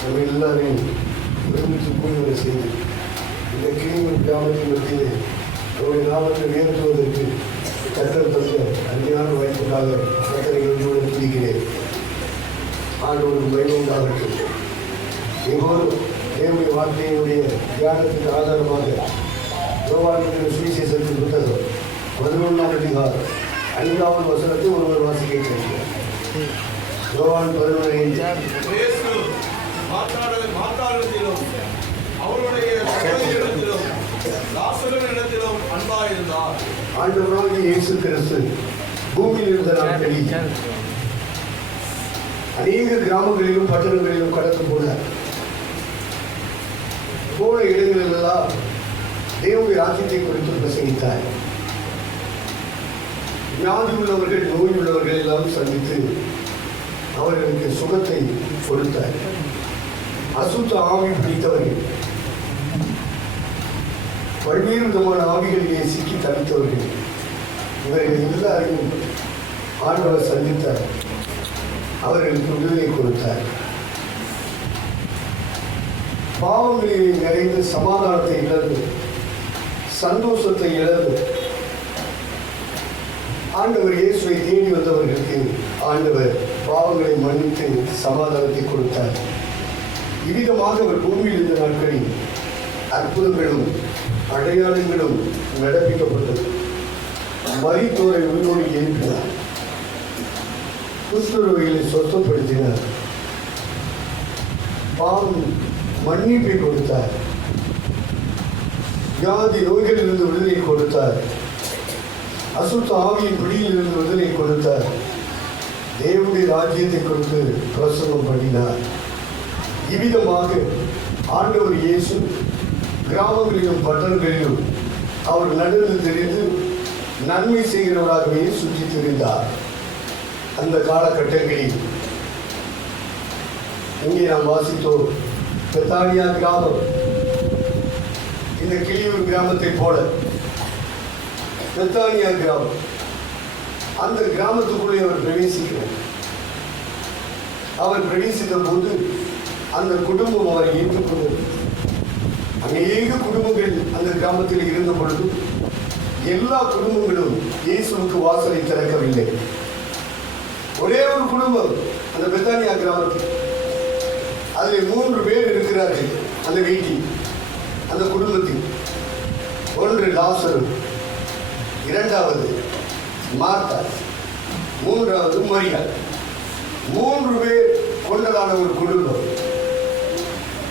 நம்ம எல்லாரையும் ஒருமித்து கூடிவரை செய்து இந்த கிளியூர் கிராமத்தின் மத்தியில் அவருடைய நாமத்தை உயர்த்துவதற்கு கர்த்தர் தந்த அருமையான வாய்ப்புக்காக கர்த்தரை என்னோடு துதிக்கிறேன். ஆண்டவருக்கு மகிமை உண்டாகட்டும். எப்போதும் தேவனுடைய வார்த்தையினுடைய தியானத்துக்கு ஆதாரமாக யோவான் சுவிசேஷத்தின் புத்தகம் 11ஆம் அதிகாரம் 5வது வசனத்தை ஒருவர் வாசிக்க கேட்கிறார். யோவான் 11:5. ஆண்டவராகிய இயேசு கிறிஸ்து பூமியில் இருந்த நாட்களில் அநேக கிராமங்களிலும் பட்டணங்களிலும் கடந்து போன இடங்களெல்லாம் தேவனுடைய ராஜ்யத்தை குறித்து பிரசங்கித்தார். வியாதி உள்ளவர்கள், நோய் உள்ளவர்கள் எல்லாம் சந்தித்து அவர்களுக்கு சுகத்தை கொடுத்தார். அசுத்த ஆவி பிடித்தவர்கள், பல்வேறு விதமான ஆவிகளிலே சிக்கி தவித்தவர்கள், இவர்கள் எல்லாரையும் ஆண்டவர் சந்தித்தார். அவர்களுக்கு விடுதலை கொடுத்தார். பாவங்களிலே நிறைந்து சமாதானத்தை இழந்து சந்தோஷத்தை இழந்து ஆண்டவர் இயேசுவை தேடி வந்தவர்களுக்கு ஆண்டவர் பாவங்களை மன்னித்து சமாதானத்தை கொடுத்தார். இவ்விதமாக அவர் பூமியில் இருந்த நாட்களில் அற்புதங்களும் அடையாளங்களும் நடப்பிக்கப்பட்டது. மரித்தோரை உயிரோடு எழுப்பினார். குஷ்டரோகிகளை சொத்தப்படுத்தினார். பாவம் மன்னிப்பை கொடுத்தார். வியாதி நோய்களிலிருந்து விடுதலை கொடுத்தார். அசுத்த ஆவியின் பிடியிலிருந்து விடுதலை கொடுத்தார். தேவனுடைய ராஜ்யத்தை கொடுத்து பிரசங்கம் பண்ணினார். இவ்விதமாக ஆண்டவர் இயேசு கிராமங்களிலும் பட்டணங்களிலும் அவர் நடந்து தெரிந்து நன்மை செய்கிறவராகவே சுற்றி திரிந்தார். அந்த காலகட்டங்களில் இங்கே நாம் வாசித்தோம். பெத்தானியா கிராமம் இந்த கிளியூர் கிராமத்தை போல பெத்தானியா கிராமம், அந்த கிராமத்துக்குள்ளே அவர் பிரவேசிக்கிறார். அவர் பிரவேசித்த போது அந்த குடும்பம் அவரை ஏற்றுக்கொண்டது. அநேக குடும்பங்கள் அந்த கிராமத்தில் இருந்த பொழுது எல்லா குடும்பங்களும் இயேசுவுக்கு வாசலை திறக்கவில்லை. ஒரே ஒரு குடும்பம் அந்த பெத்தானியா கிராமத்தில், அதில் 3 பேர் இருக்கிறார்கள் அந்த வீட்டில், அந்த குடும்பத்தில். ஒன்று லாசரு, 2வது மார்த்தா, 3வது மரியாள். 3 பேர் கொண்டதான ஒரு குடும்பம்.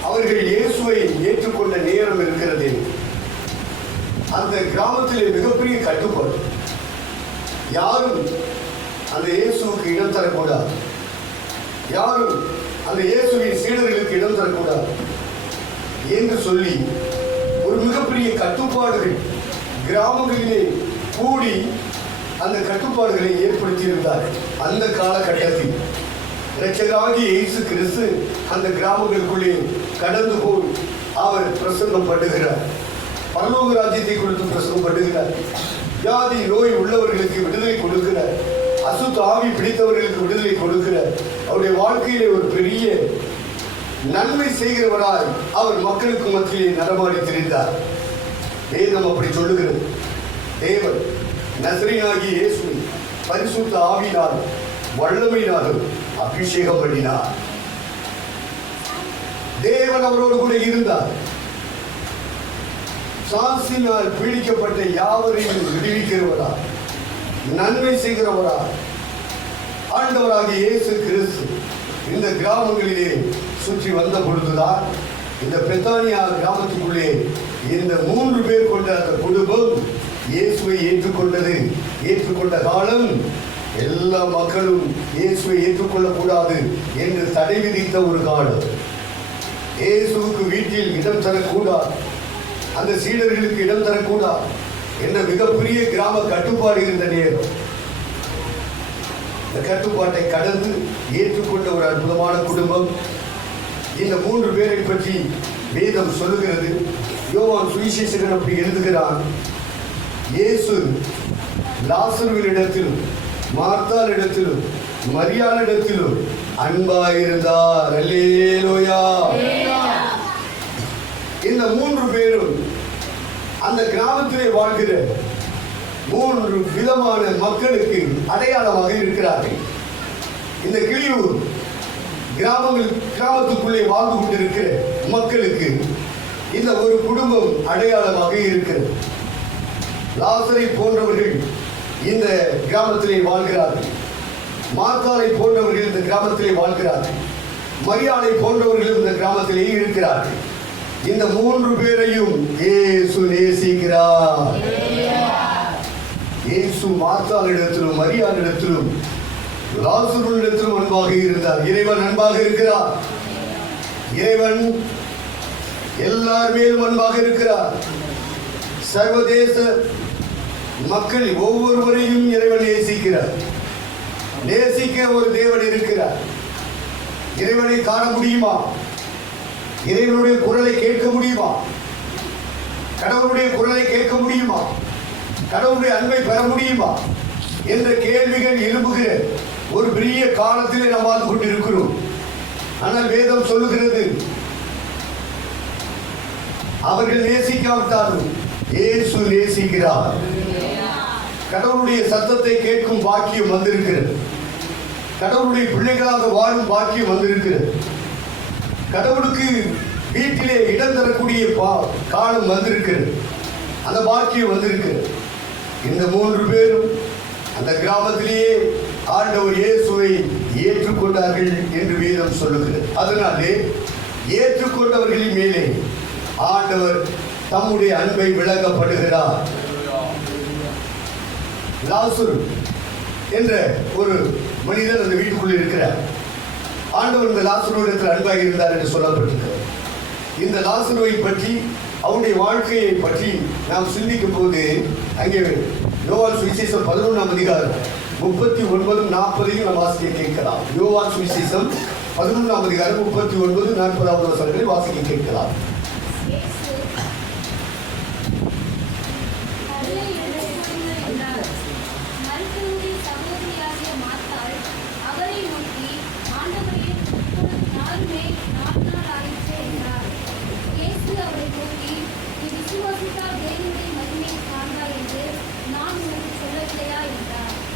அவர்கள் இயேசுவை ஏற்றுக்கொண்ட நேரம் இருக்கிறது. அந்த கிராமத்திலே மிகப்பெரிய கட்டுப்பாடு. யாரும் அந்த இயேசுவுக்கு இடம் தரக்கூடாது. யாரும் அந்த இயேசுவின் சீடர்களுக்கு இடம் தரக்கூடாது என்று சொல்லி ஒரு மிகப்பெரிய கட்டுப்பாடுகள் கிராமங்களிலே கூடி அந்த கட்டுப்பாடுகளை ஏற்படுத்தியிருந்தார்கள். அந்த காலகட்டத்தில் இரட்சகராகிய இயேசு கிறிஸ்து அந்த கிராமங்களுக்குள்ளே கடந்து போய் அவர் பிரசங்கம் பண்ணுகிறார். பரலோக ராஜ்யத்தை குறித்து பிரசங்கம் பண்ணுகிறார். வியாதி நோய் உள்ளவர்களுக்கு விடுதலை கொடுக்கிறார். அசுத்த ஆவி பிடித்தவர்களுக்கு விடுதலை கொடுக்கிறார். அவருடைய வாழ்க்கையிலே ஒரு பெரிய நன்மை செய்கிறவராய் அவர் மக்களுக்கு மத்தியிலே நடமாடி திரிந்தார். வேதம் அப்படி சொல்லுகிறது. தேவன் நசரேயனாகிய இயேசுவை பரிசுத்த ஆவியினால் வல்லமையினாலும் அபிஷேகம் பண்ணினார். தேவன் அவரோடு கூட இருந்தார். சாசினால் பீடிக்கப்பட்ட யாவரையும் விடுவிக்கிறவரா, நன்மை செய்கிறவரா ஆண்டவராகிய இயேசு கிறிஸ்து இந்த கிராமங்களிலே சுற்றி வந்த பொழுதுதான் இந்த பெத்தானியா கிராமத்துக்குள்ளே இந்த 3 பேர் கொண்ட அந்த குடும்பம் இயேசுவை ஏற்றுக்கொண்டது. ஏற்றுக்கொண்ட காலம் எல்லா மக்களும் இயேசுவை ஏற்றுக்கொள்ளக்கூடாது என்று தடை விதித்த ஒரு காலம். இயேசுவுக்கு வீட்டில் இடம் தரக்கூடாது, அந்த சீடர்களுக்கு இடம் தரக்கூடாது என்ற மிகப்பெரிய கிராம கட்டுப்பாடு இருந்த நேரம். இந்த கட்டுப்பாட்டை கடந்து ஏற்றுக்கொண்ட ஒரு அற்புதமான குடும்பம். இந்த 3 பேரை பற்றி வேதம் சொல்லுகிறது. யோவான் சுவிசேஷகன் அப்படி எழுதுகிறான். இயேசு லாசருவினிடத்திலும் மார்த்தாளிடத்திலும் மரியாளிடத்திலும் அன்பாயிருந்தார். அல்லேலூயா. இந்த 3 பேரும் அந்த கிராமத்திலே வாழ்கிற 3 விதமான மக்களுக்கு அடையாளமாக இருக்கிறார்கள். இந்த கிளியூர் கிராமத்துக்குள்ளே வாழ்ந்து கொண்டிருக்கிற மக்களுக்கு இந்த ஒரு குடும்பம் அடையாளமாக இருக்கிறது. லாசரை போன்றவர்கள் இந்த கிராமத்திலே வாழ்கிறார்கள். மார்த்தாளை போன்றவர்கள் இந்த கிராமத்திலே வாழ்கிறார்கள். மரியாளை போன்றவர்கள் இந்த கிராமத்திலே இருக்கிறார்கள். இந்த 3 பேரையும் இயேசு நேசிக்கிறார். இயேசு மார்த்தாளிடத்திலும் மரியாளிடத்திலும் லாசருவிடத்திலும் அன்பாக இருந்தார். இறைவன் அன்பாக இருக்கிறார். இறைவன் எல்லார் மேலும் அன்பாக இருக்கிறார். சர்வதேச மக்கள் ஒவ்வொருவரையும் இறைவன் நேசிக்கிறார். நேசிக்க ஒரு தேவன் இருக்கிறார். இறைவனை காண முடியுமா? இறைவனுடைய குரலை கேட்க முடியுமா? கடவுளுடைய குரலை கேட்க முடியுமா? கடவுளுடைய அன்பை பெற முடியுமா என்ற கேள்விகள் எழும்புகிற ஒரு பெரிய காலத்திலே நாம் வாழ்ந்து கொண்டிருக்கிறோம். ஆனால் வேதம் சொல்லுகிறது, அவர்கள் நேசிக்காவிட்டாலும் இயேசு நேசிக்கிறார். கடவுளுடைய சத்தத்தை கேட்கும் பாக்கியம் வந்திருக்கிறது. கடவுளுடைய பிள்ளைகளாக வாழும் பாக்கியம் வந்திருக்கிறது. கடவுளுக்கு வீட்டிலே இடம் தரக்கூடிய காலம் வந்திருக்கிறது. அந்த பாக்கியம் வந்திருக்கிறது. இந்த 3 பேரும் அந்த கிராமத்திலேயே ஆண்டவர் இயேசுவை ஏற்றுக்கொண்டார்கள் என்று வேதம் சொல்லுகிறது. அதனாலே ஏற்றுக்கொண்டவர்களின் மேலே ஆண்டவர் தம்முடைய அன்பை விளங்கப்படுகிறார். லாசரு என்ற ஒரு மனிதன் அந்த வீட்டுக்குள் இருக்கிறார். ஆண்டவர் இந்த லாசருவிடத்தில் அன்பாக இருந்தார் என்று சொல்லப்பட்டிருக்கிறது. இந்த லாசருவை பற்றி, அவருடைய வாழ்க்கையை பற்றி நாம் சிந்திக்கும் போது அங்கே யோவான் சுவிசேஷம் 11ஆம் அதிகாரம் 39, 40 நாம் வாசிக்க கேட்கலாம். யோவான் சுவிசேஷம் 11ஆம் அதிகாரம் 39, 40 வசனங்களை வாசிக்க கேட்கலாம்.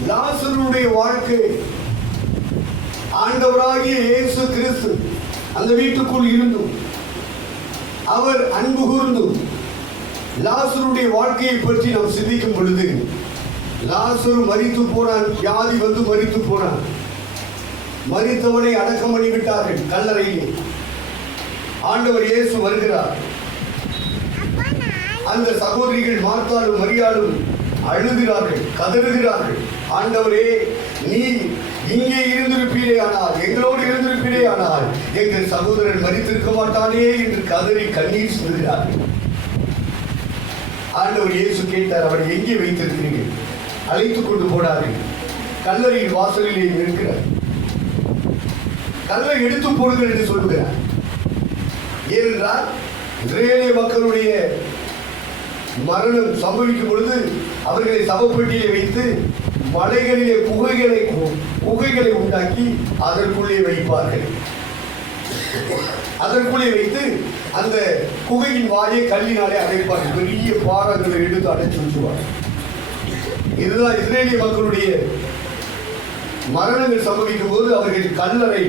லாசருடைய வாழ்க்கை, ஆண்டவராகிய இயேசு கிறிஸ்து அந்த வீட்டுக்குள் இருந்தும் அவர் அன்பு கூர்ந்தும் லாசருடைய வாழ்க்கையை பற்றி நாம் சிந்திக்கும் பொழுது, லாசரு மரித்து போனான். வியாதி வந்து மரித்து போனான். மரித்தவனை அடக்கம் பண்ணிவிட்டார்கள் கல்லறையிலே. ஆண்டவர் இயேசு வருகிறார். அந்த சகோதரிகள் மார்த்தாளும் மரியாளும் அழுகிறார்கள், கதறுகிறார்கள். ஆண்டவரே, நீ இங்கே இருந்திருப்பீரே ஆனால், எங்களோடு இருந்திருப்பீரே ஆனால் எங்கள் சகோதரன் மரித்திருக்க மாட்டானே என்று கதறி கண்ணீர் சிந்துகிறார்கள். ஆண்டவர் இயேசு கேட்டார், அவரை எங்கே வைத்திருக்கிறீர்கள்? அழைத்துக் கொண்டு போனார்கள். கல்லறையின் வாசலிலே இருக்கிறார். கல்லை எடுத்து போடுங்கள் என்று சொல்லுகிறார். ஏனென்றால் இஸ்ரேலிய மக்களுடைய மரணம் சம்பவிக்கும் பொழுது அவர்களை சவப்பெட்டியை வைத்து மலைகளிலே குகைகளை உண்டாக்கி அதற்குள்ளே வைப்பார்கள். அதற்குள்ளே வைத்து அந்த குகையின் வாயை கல்லினாலே அடைப்பார்கள். பெரிய பாறைகளை எடுத்து அடைச்சு வச்சுவார்கள். இதுதான் இஸ்ரேலிய மக்களுடைய மரணங்கள் சம்பவிக்கும் போது அவர்கள் கல்லறை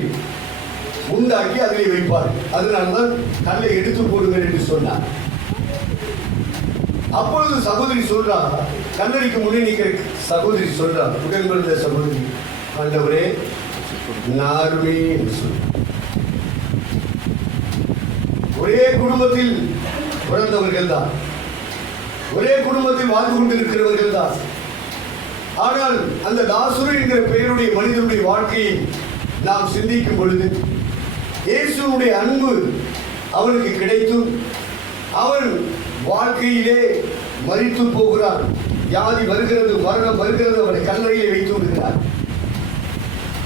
உண்டாக்கி அதிலே வைப்பார்கள். அதனால்தான் கல்லை எடுத்து போடுங்கள் என்று சொன்னார். அப்பொழுது சகோதரி சொல்றார், கல்லறைக்கு முன்னே நிற்கிற சகோதரி சொல்றார், உடன்பிறந்த சகோதரி, ஆண்டவரே நாருமே என்று சொல்றார். ஒரே குடும்பத்தில் பிறந்தவர்கள் தான், ஒரே குடும்பத்தில் வாழ்ந்து கொண்டிருக்கிறவர்கள் தான். ஆனால் அந்த லாசரு என்கிற பெயருடைய மனிதனுடைய வாழ்க்கையை நாம் சிந்திக்கும் பொழுது இயேசுனுடைய அன்பு அவனுக்கு கிடைத்தும் அவன் வாழ்க்கையிலே மரித்து போகிறான். வியாதி வருகிறது, மரணம் வருகிறது, அவனை கல்லறையிலே வைத்து விடுகிறார்.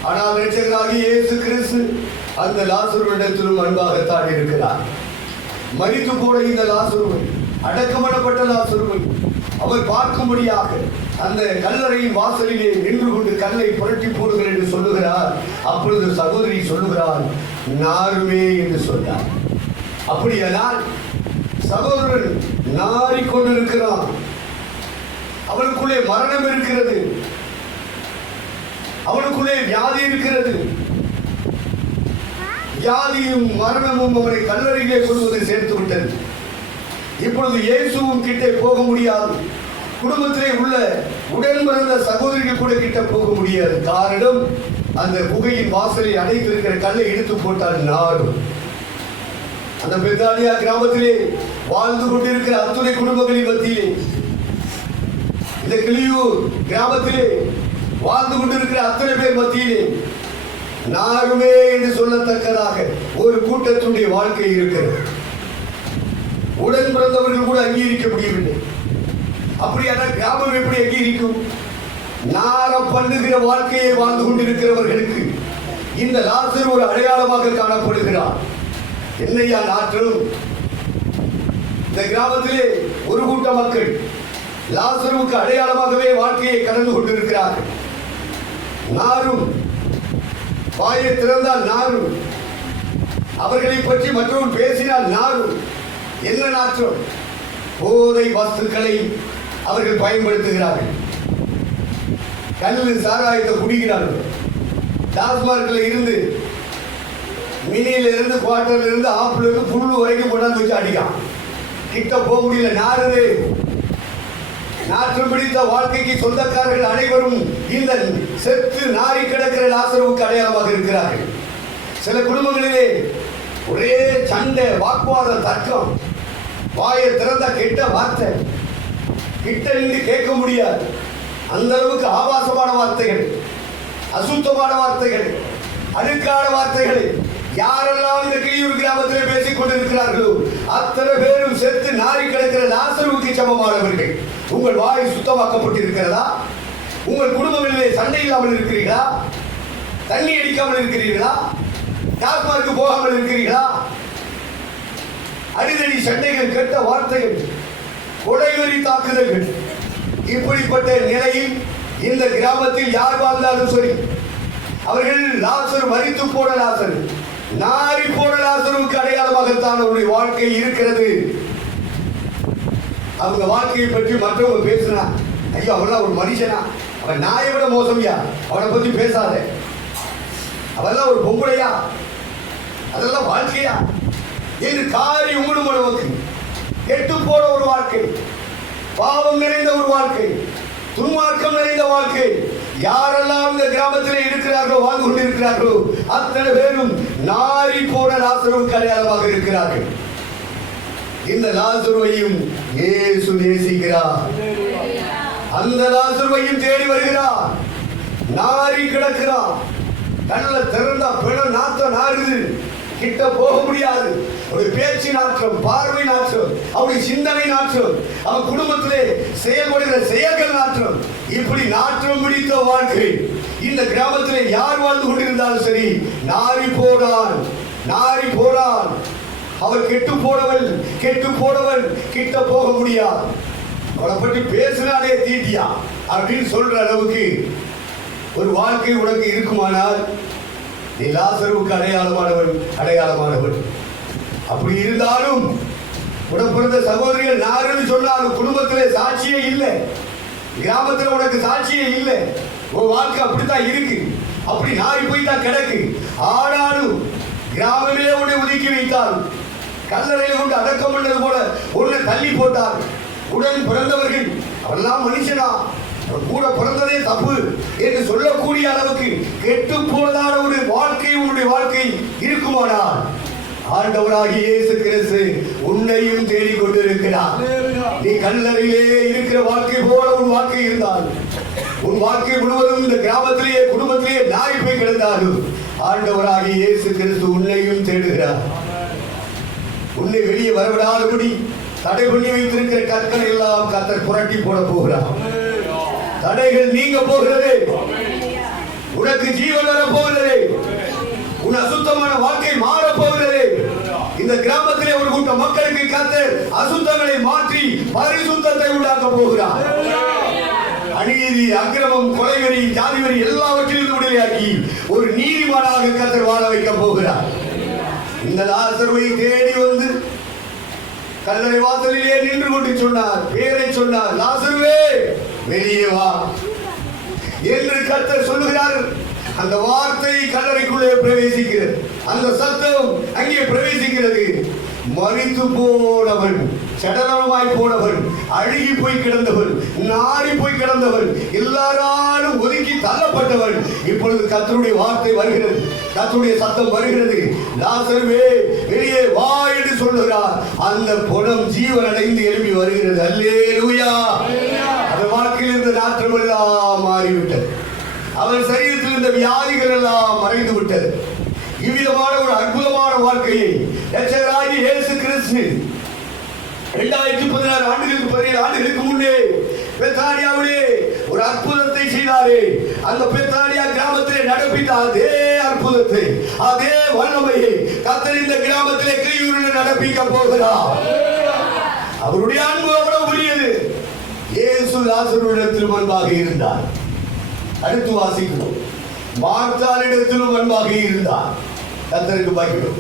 ஆனால் இரட்சகராகிய இயேசு கிறிஸ்து அந்த லாசருவிடத்திலும் அன்பாகத்தான் இருக்கிறார். மரித்து போன இந்த லாசருவை அடக்கம் பண்ணப்பட்ட லாசருவை அவர் பார்க்கும்படியாக அந்த கல்லறையின் வாசலிலே நின்று கொண்டு கல்லை புரட்டி போடுங்கள் என்று சொல்லுகிறார். அப்பொழுது சகோதரி சொல்லுகிறார், நாருமே என்று சொன்னார். அப்படியானால் சகோதரன் நாறிக்கொண்டிருக்கிறான். அவனுக்குள்ளே மரணம் இருக்கிறது, அவனுக்குள்ளே வியாதி இருக்கிறது. வியாதியும் மரணமும் அவனை கல்லறையிலே கொண்டு வந்து சேர்த்து விட்டது. இப்பொழுது இயேசுவும் கிட்டே போக முடியாது. குடும்பத்திலே உள்ள உடன் பிறந்த சகோதரிகள் கூட கிட்ட போக முடியாது. காரணம், அந்த குகையின் வாசலை அடைத்திருக்கிற கல்லை எடுத்து போட்டால் நாடும். அந்த பெத்தானியா கிராமத்திலே வாழ்ந்து கொண்டிருக்கிற அத்துணை குடும்பங்களின் மத்தியிலே, இந்த கிளியூர் கிராமத்திலே வாழ்ந்து கொண்டிருக்கிற அத்தனை பேர் மத்தியிலே நாருமே என்று சொல்லத்தக்கதாக ஒரு கூட்டத்துடைய வாழ்க்கை இருக்கிறது. உடன் பிறந்தவர்கள் கூட அங்கீகரிக்க முடியவில்லை. அப்படியான கிராமம் எப்படி அங்கீகரிக்கும்? நார பண்ணுகிற வாழ்க்கையை வாழ்ந்து கொண்டிருக்கிறவர்களுக்கு இந்த லாசர் ஒரு அடையாளமாக காணப்படுகிறார். என்னையா நாற்றும்? இந்த கிராமத்திலே ஒரு கூட்ட மக்கள் லாசருவுக்கு அடையாளமாகவே வாழ்க்கையை கடந்து கொண்டிருக்கிறார்கள். நாரும், வாயை திறந்தால் நாரும், அவர்களை பற்றி மற்றவர்கள் பேசினால் நாரும். என்ன நாற்றம்? போதை வஸ்துக்களை அவர்கள் பயன்படுத்துகிறார்கள். கல்லு சாராயத்தை குடிக்கிறார்கள். டாஸ்மார்க்ல இருந்து, மினியில இருந்து, குவார்டர்ல இருந்து, ஆப்பிள் இருந்து புல்லு வரைக்கும் கொண்டாந்து வச்சு அடிக்கான். கிட்ட போக முடியல. நாருது. நாற்றம் பிடித்த வாழ்க்கைக்கு சொந்தக்காரர்கள் அனைவரும் இந்த செத்து நாரி கிடக்கிற லாசருவுக்கு அடையாளமாக இருக்கிறார்கள். சில குடும்பங்களிலே ஒரே சண்டை, வாக்குவாதம், தர்க்கம். வாயை திறந்த கெட்ட வார்த்தை, கிட்ட நின்று கேட்க முடியாது. அந்த அளவுக்கு ஆபாசமான வார்த்தைகள், அசுத்தமான வார்த்தைகள், அழுக்கான வார்த்தைகள் யாரெல்லாம் இந்த கிளியூர் கிராமத்திலே பேசிக் கொண்டிருக்கிறார்களோ அத்தனை பேரும் செத்து நாரி கிடக்கிற லாசருவுக்கு சமமானவர்கள். உங்கள் வாய் சுத்தமாக்கப்பட்டிருக்கிறதா? உங்கள் குடும்பங்களிலே சண்டை இல்லாமல் இருக்கிறீர்களா? தண்ணி அடிக்காமல் இருக்கிறீர்களா? டாஸ்மார்க்கு போகாமல் இருக்கிறீர்களா? அடிதடி சண்டைகள், கெட்ட வார்த்தைகள், கொலைவெறி தாக்குதல்கள். இப்படிப்பட்ட நிலையில் இந்த கிராமத்தில் யார் வாழ்ந்தாலும் சரி, அவர்கள் லாசர், மரித்து போன லாசர், நாரி போன லாசருக்கு அடையாளமாகத்தான் அவருடைய வாழ்க்கை இருக்கிறது. அவங்க வாழ்க்கையை பற்றி மற்றவங்க பேசினா, ஐயோ அவெல்லாம் ஒரு மனுஷனா, அவன் நாயை விட மோசம்யா, அவனை பத்தி பேசாத, அவெல்லாம் ஒரு பொம்பளையா, அதெல்லாம் வாழ்க்கையா என்று காரி உமிடும் அளவுக்கு கெட்டு போன ஒரு வாழ்க்கை, பாவம் நிறைந்த ஒரு வாழ்க்கை, துன்மார்க்கம் நிறைந்த வாழ்க்கை. யாரெல்லாம் இந்த கிராமத்திலே இருக்கிறார்களோ, வாழ்ந்து கொண்டிருக்கிறார்களோ அத்தனை பேரும் நாரி போன லாசருவுக்கு அடையாளமாக இருக்கிறார்கள். இந்த லாசருவையும் இயேசு நேசிக்கிறார். அந்த லாசருவையும் தேடி வருகிறார். நாரி கிடக்கிறார். கண்ணுல திறந்தா பிண நாற்றம் நாறுது. கிட்ட போக முடியாது. அவருடைய பேச்சு நாற்றம், பார்வை நாற்றம், அவருடைய சிந்தனை நாற்றம், அவன் குடும்பத்திலே செயல்படுகிற செயல்கள் நாற்றம். இப்படி நாற்றம் பிடித்த வாழ்க்கை இந்த கிராமத்திலே யார் வாழ்ந்து கொண்டிருந்தாலும் சரி, நாரி போனான், நாரி போனான். அவர் கெட்டு போனவன், கெட்டு போனவன் கிட்ட போக முடியாது. அவளை பற்றி பேசினாலே தீட்டியா அப்படின்னு சொல்ற அளவுக்கு ஒரு வாழ்க்கை உனக்கு இருக்குமானால் நீ லாசருவுக்கு அடையாளமானவன், அடையாளமானவன். அப்படி இருந்தாலும் உடன் பிறந்த சகோதரிகள் நாருன்னு சொன்னாலும் குடும்பத்திலே சாட்சியே இல்லை, கிராமத்தில் உனக்கு சாட்சியே இல்லை. உன் வாழ்க்கை அப்படித்தான் இருக்கு, அப்படி நாரி போய் தான் கிடக்கு. ஆனாலும் கிராமமே உன்னை ஒதுக்கி வைத்தால், கல்லறையில் கொண்டு அடக்கம் பண்ணது போல உன்னை தள்ளி போட்டார். உடன் பிறந்தவர்கள் அவெல்லாம் மனுஷனா, கூட பிறந்ததே தப்பு என்று சொல்லக்கூடிய அளவுக்கு கெட்டு போனதான ஒரு வாழ்க்கை உன்னுடைய வாழ்க்கை இருக்குமானால் ஆண்டவராகிய இயேசு கிறிஸ்து உன்னையும் தேடிக் கொண்டிருக்கிறார். நீ கல்லறையிலே இருக்கிற வாழ்க்கை போல உன் வாழ்க்கை இருந்தால், உன் வாழ்க்கை முழுவதும் இந்த கிராமத்திலேயே குடும்பத்திலேயே நாய் போய் கிடந்தாலும் ஆண்டவராகிய இயேசு கிறிஸ்து உன்னையும் தேடுகிறார். உன்னை வெளியே வரவிடாதபடி தடை பண்ணி வைத்திருக்கிற கற்கள் எல்லாம் கர்த்தர் புரட்டி போட போகிறார். தடைகள் நீங்க போகிறது. உனக்கு ஜீவன் வர போகிறது. உன் அசுத்தமான வாழ்க்கை மாற போகிறது. இந்த கிராமத்திலே ஒரு கூட்டம் மக்களுக்கு கர்த்தர் அசுத்தங்களை மாற்றி பரிசுத்தத்தை உண்டாக்க போகிறார். அநீதி, அக்கிரமம், கொலைவெறி, ஜாதிவெறி எல்லாவற்றிலிருந்து விடுதலையாக்கி ஒரு நீதிமானாக கர்த்தர் வாழ வைக்க போகிறார். இந்த லாசருவை தேடி வந்து கல்லறை வாசலிலே நின்று கொண்டு சொன்னார், பேரை சொன்னார், லாசருவே வெளியே வா என்று கர்த்தர் சொல்லுகிறார். அந்த வார்த்தை கல்லறைக்குள்ளே பிரவேசிக்கிறது. அந்த சத்தம் அங்கே பிரவேசிக்கிறது. மரித்து போனவன், சடலமாய் போனவன், அழுகி போய் கிடந்தவன், நாடி போய் கிடந்தவன், எல்லாராலும் ஒதுக்கி தள்ளப்பட்டவன், இப்பொழுது கர்த்தருடைய வார்த்தை வருகிறது, கர்த்தருடைய சத்தம் வருகிறது. லாசருவே வெளியே வா என்று சொல்லுகிறார். அந்த பொணம் ஜீவன் அடைந்து எழுப்பி வருகிறது. அல்லேலூயா. அந்த வாழ்க்கையில் இருந்த நாற்றம் எல்லாம் மாறிவிட்டது. அவன் சரீரத்தில் இருந்த வியாதிகள் எல்லாம் மறைந்து விட்டது. இவ்விதமான ஒரு அற்புதமான வாழ்க்கையை இரட்சகராகிய இயேசு கிறிஸ்து 2016 ஆண்டுகளுக்கு 17 ஆண்டுகளுக்கு முன்னே பெத்தானியாவிலே ஒரு அற்புதத்தை செய்தாரே. அந்த பெத்தானியா கிராமத்திலே நடப்பித்த அதே அற்புதத்தை, அதே வல்லமையை கர்த்தர் இந்த கிராமத்திலே கிரியூரில் நடப்பிக்க போகிறார். அவருடைய அன்பு அவ்வளவு பெரியது. இயேசு லாசருவிடத்திலும் அன்பாக இருந்தார். அடுத்து வாசிக்கிறோம். மார்த்தாளிடத்திலும் அன்பாக இருந்தார். கர்த்தருக்கு பாக்கியம்.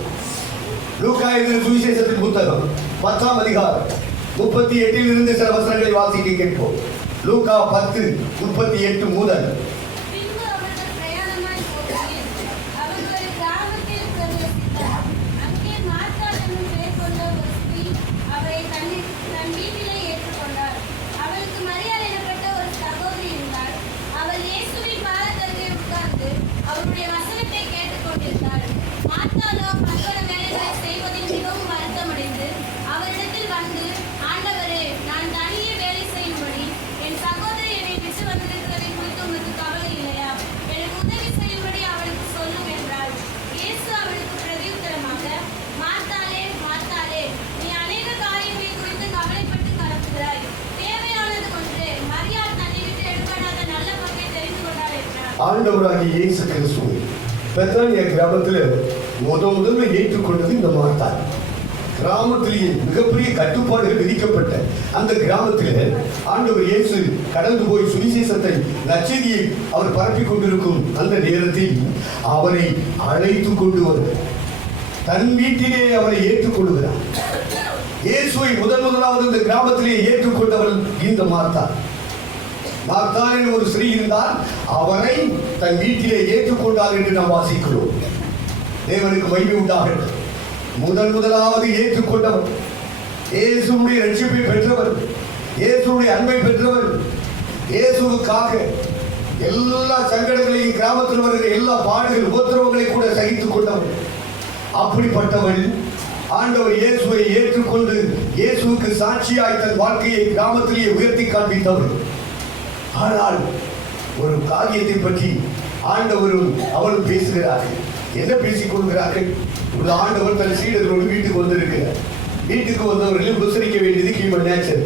லூக்கா எழுதின சுவிசேஷத்தின் புத்தகம் 10ஆம் அதிகாரம் 38 இருந்து சில வசனங்களை வாசிக்க கேட்போம். லூக்கா 10:38 முதல். ஆண்டவராகிய இயேசு கிறிஸ்துவை பெத்தானியா கிராமத்தில் முதல்ல ஏற்றுக்கொண்டது இந்த மார்த்தாள். கிராமத்திலேயே மிகப்பெரிய கட்டுப்பாடுகள் விதிக்கப்பட்ட அந்த கிராமத்தில் ஆண்டவர் இயேசு கடந்து போய் சுவிசேஷத்தை, நற்செய்தியை அவர் பரப்பிக் கொண்டிருக்கும் அந்த நேரத்தில் அவரை அழைத்து கொண்டு வந்து தன் வீட்டிலே அவரை ஏற்றுக்கொள்கிறார். இயேசுவை முதலாவது இந்த கிராமத்திலே ஏற்றுக்கொண்டவர் இந்த மார்த்தாள். மார்த்தாளின் ஒரு ஸ்திரீ இருந்தால் அவரை தன் வீட்டிலே ஏற்றுக்கொண்டார் என்று நாம் வாசிக்கிறோம். தேவனுக்கு மகிமை உண்டாகட்டும். முதலாவது ஏற்றுக்கொண்டவர், இயேசுவுடைய ரட்சிப்பை பெற்றவர், இயேசுவுடைய அன்பை பெற்றவர், இயேசுவுக்காக எல்லா சங்கடங்களையும், கிராமத்தில் வருகிற எல்லா பாடுகள், உபத்திரவங்களை கூட சகித்துக் கொண்டவர். அப்படிப்பட்டவள் ஆண்டவர் இயேசுவை ஏற்றுக்கொண்டு இயேசுவுக்கு சாட்சியாய் தன் வாழ்க்கையை கிராமத்திலேயே உயர்த்தி காண்பித்தவர். ஆனால் ஒரு காரியத்தை பற்றி ஆண்டவரும் அவளும் பேசுகிறார்கள். என்ன பேசிக் கொள்கிறார்கள்? ஒரு ஆண்டவர் தன் சீடர்களோடு வீட்டுக்கு வந்திருக்கிறார். வீட்டுக்கு வந்தவர்களை உபசரிக்க வேண்டியது ஹியூமன் நேச்சர்.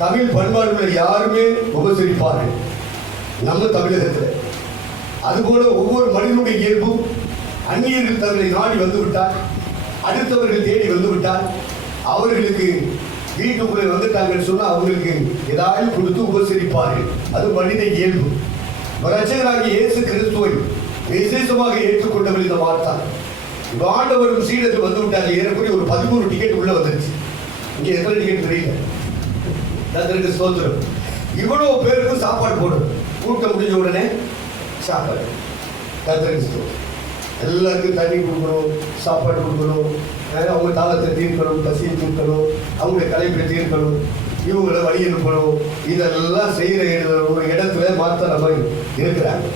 தமிழ் பண்பாடுகளை யாருமே உபசரிப்பார்கள் நம்ம தமிழகத்தில். அதுபோல ஒவ்வொரு மனிதனுடைய இயல்பும், அந்நியர்கள் தங்களை நாடி வந்துவிட்டார், அடுத்தவர்கள் தேடி வந்துவிட்டார், அவர்களுக்கு வீட்டுக்குள்ளே வந்துட்டாங்கன்னு சொன்னா அவங்களுக்கு ஏதாவது கொடுத்து உபசரிப்பார்கள். அது மனித இயல்பு. இரட்சகராகிய இயேசு கிறிஸ்துவை விசேஷமாக ஏற்றுக்கொண்டவர் இந்த மார்த்தாள். இப்போ ஆண்டவரும் சீடத்தில் வந்து விட்டாங்க. ஏறக்குறைய ஒரு 13 டிக்கெட் உள்ள வந்துருச்சு. இங்க எத்தனை டிக்கெட் தெரியல. கர்த்தருக்கு ஸ்தோத்திரம். இவ்வளவு பேருக்கும் சாப்பாடு போடணும். கூட்டம் முடிஞ்ச உடனே சாப்பாடு. கர்த்தருக்கு ஸ்தோத்திரம். எல்லாருக்கும் தண்ணி கொடுக்கணும், சாப்பாடு கொடுக்கணும், அவங்க தாகத்தை தீர்க்கணும், பசியை தீர்க்கணும், அவங்களுடைய கலைப்பை தீர்க்கணும், இவங்களை வழி அனுப்பணும். இதெல்லாம் செய்கிற ஒரு இடத்துல மார்த்தாள் நம்ம இருக்கிறாங்க.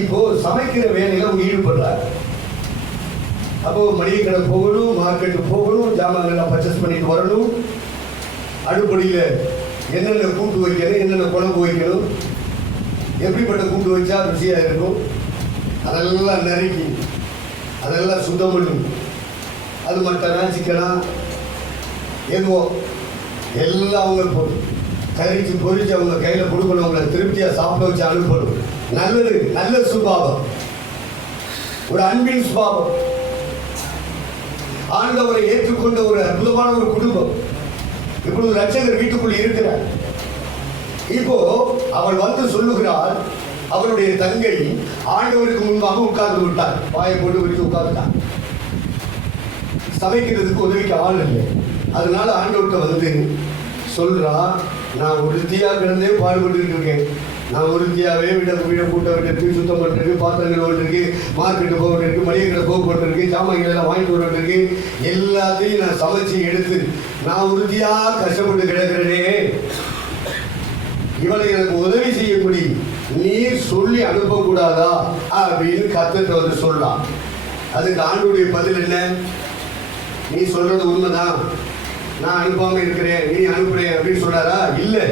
இப்போ சமைக்கிற வேலையில அவங்க ஈடுபடுறாங்க. அப்போ மளிகை கடை போகணும், மார்க்கெட்டு போகணும், ஜாமான்கள்லாம் பர்ச்சேஸ் பண்ணிட்டு வரணும். அடுப்படியில் என்னென்ன கூட்டு வைக்கணும், என்னென்ன குழம்பு வைக்கணும், எப்படிப்பட்ட கூட்டு வச்சா ருசியாக இருக்கும், அதெல்லாம் நறுக்கி அதெல்லாம் சுத்தம் பண்ணும். அது மட்டனா சிக்கனா எதுவோ எல்லாம் அவங்க போடும். கறிச்சு பொறிச்சு அவங்க கையில் கொடுக்கணும். அவங்களை திருப்தியாக சாப்பிட வச்சு அனுப்பணும். நல்லது, நல்ல சுபாவம், ஒரு அன்பின் சுபாவம். ஆண்டவரை ஏற்றுக்கொண்ட ஒரு அற்புதமான ஒரு குடும்பம். இப்பொழுது ரட்சகர் வீட்டுக்குள் இருக்கிறார். இப்போ அவள் வந்து சொல்லுகிறாள், அவருடைய தங்கை ஆண்டவருக்கு முன்பாக உட்கார்ந்து விட்டார். வாயை போட்டு விட்டு உட்கார்ந்துட்டார். சமைக்கிறதுக்கு உதவிக்கு ஆள் இல்லை. அதனால ஆண்டவர்கிட்ட வந்து சொல்றா, நான் ஒருத்தியா கிடந்தே பாடுபட்டு இருக்கேன். நான் ஒருத்தியாவே வீட கூட்ட வேண்டியிருக்கு, சுத்தம் பண்ணிருக்கு, பாத்திரங்கள் வேண்டியிருக்கு, மார்க்கெட்டு போக வேண்டியிருக்கு, மளிகை கடை போக வேண்டியிருக்கு, சாமான்கள் எல்லாம் வாங்கிட்டு வர வேண்டியிருக்கு. எல்லாத்தையும் நான் சமைச்சு எடுத்து நான் உறுதியா கஷ்டப்பட்டு கிடக்கிறேனே, இவளை எனக்கு உதவி செய்யும்படி நீர் சொல்லி அனுப்பக்கூடாதா அப்படின்னு கர்த்தர் வந்து சொல்லலாம். அதுக்கு ஆண்டவருடைய பதில் என்ன? நீ சொல்றது உண்மைதான், நான் அனுப்பாம இருக்கிறேன், நீ அனுப்புறேன் அப்படின்னு சொல்றாரா? இல்லை.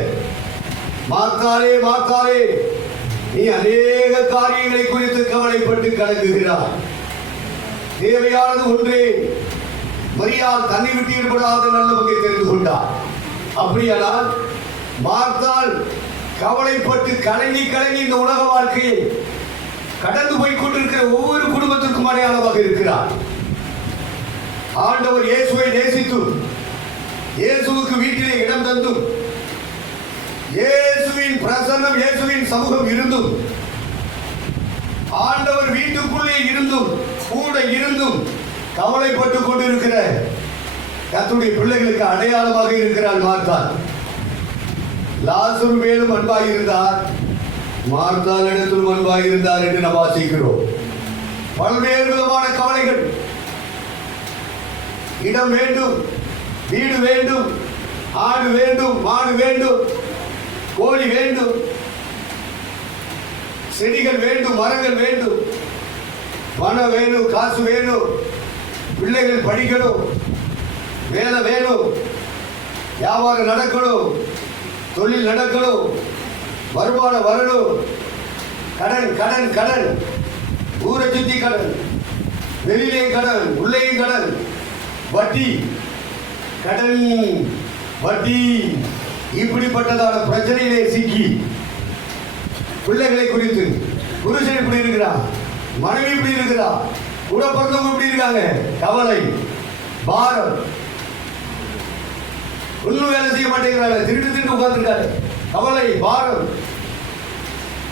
மார்த்தாளே மார்த்தாளே, நீ அநேக காரியங்களை குறித்து கவலைப்பட்டு கலங்குகிறாய். தேவையானது ஒன்றே. மரியாள் தன்னை விட்டு ஈடுபடாத நல்ல வகை தெரிந்து கொண்டார். அப்படியானால் மார்த்தாள் கவலைப்பட்டு கலங்கி கலங்கி இந்த உலக வாழ்க்கையை கடந்து போய் கொண்டிருக்கிற ஒவ்வொரு குடும்பத்திற்கும் அடையாளமாக இருக்கிறார். ஆண்டவர் இயேசுவை நேசித்தும் இயேசுவுக்கு வீட்டிலே இடம் தந்தும் இயேசுவின் பிரசன்னம் இயேசுவின் சமூகம் இருந்தும் ஆண்டவர் வீட்டுக்குள்ளே இருந்தும் கூட இருந்தும் கவலைப்பட்டு கொண்டிருக்கிற கர்த்தருடைய பிள்ளைகளுக்கு அடையாளமாக இருக்கிறார் மார்த்தாள். லாசரு மேலும் அன்பாக இருந்தார், மார்த்தாள் இடத்திலும் அன்பாக இருந்தார் என்று நாம் வாசிக்கிறோம். பல்வேறு விதமான கவலைகள். இடம் வேண்டும், வீடு வேண்டும், ஆடு வேண்டும், மாடு வேண்டும், கோழி வேண்டும், செடிகள் வேண்டும், மரங்கள் வேண்டும், பணம் வேணும், காசு வேணும், பிள்ளைகள் படிக்கணும், வேலை வேணும், வியாபாரம் நடக்கணும், தொழில் நடக்கணும், வருமானம் வரணும், கடன் கடன் கடன், ஊரை சுத்தி கடன், வெளியிலே கடன், உள்ளேயும் கடன், வட்டி கடன் வட்டி, இப்படிப்பட்டதான பிரச்சனையிலே சிக்கி பிள்ளைகளை குறித்து புருஷன் இப்படி இருக்கிறார், மனைவி இப்படி இருக்கிறார், கூட பிறந்தவங்க இப்படி இருக்காங்க, கவலை பாரம், ஒன்னும் வேலை செய்ய மாட்டேங்கிறாங்க, திருட்டு திருட்டு உட்கார்ந்துருக்காரு, கவலை பாரம்,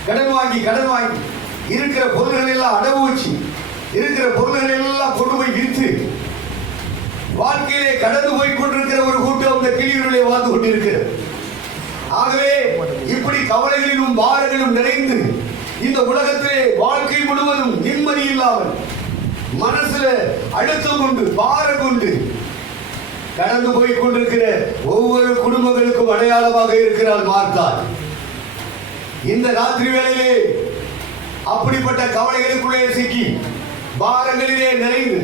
கடன் வாங்கி இருக்கிற பொருள்கள் எல்லாம் அடவு வச்சு இருக்கிற பொருள்கள் எல்லாம் கொண்டு போய் விற்று வாழ்க்கையிலே கடந்து போய் கொண்டிருக்கிற ஒரு கூட்டம் இந்த கிளிகளிலே வாழ்ந்து கொண்டிருக்கிறது. ஆகவே இப்படி கவலைகளிலும் பாரங்களும் நிறைந்து இந்த உலகத்திலே வாழ்க்கை முழுவதும் நிம்மதி இல்லாமல் மனசுல அழுத்தம் கொண்டு பாரம் கொண்டு கடந்து போய் கொண்டிருக்கிற ஒவ்வொரு குடும்பங்களுக்கும் அடையாளமாக இருக்கிறார் மார்த்தாள். இந்த ராத்திரி வேளையிலே அப்படிப்பட்ட கவலைகளுக்குள்ளே சிக்கி பாரங்களிலே நிறைந்து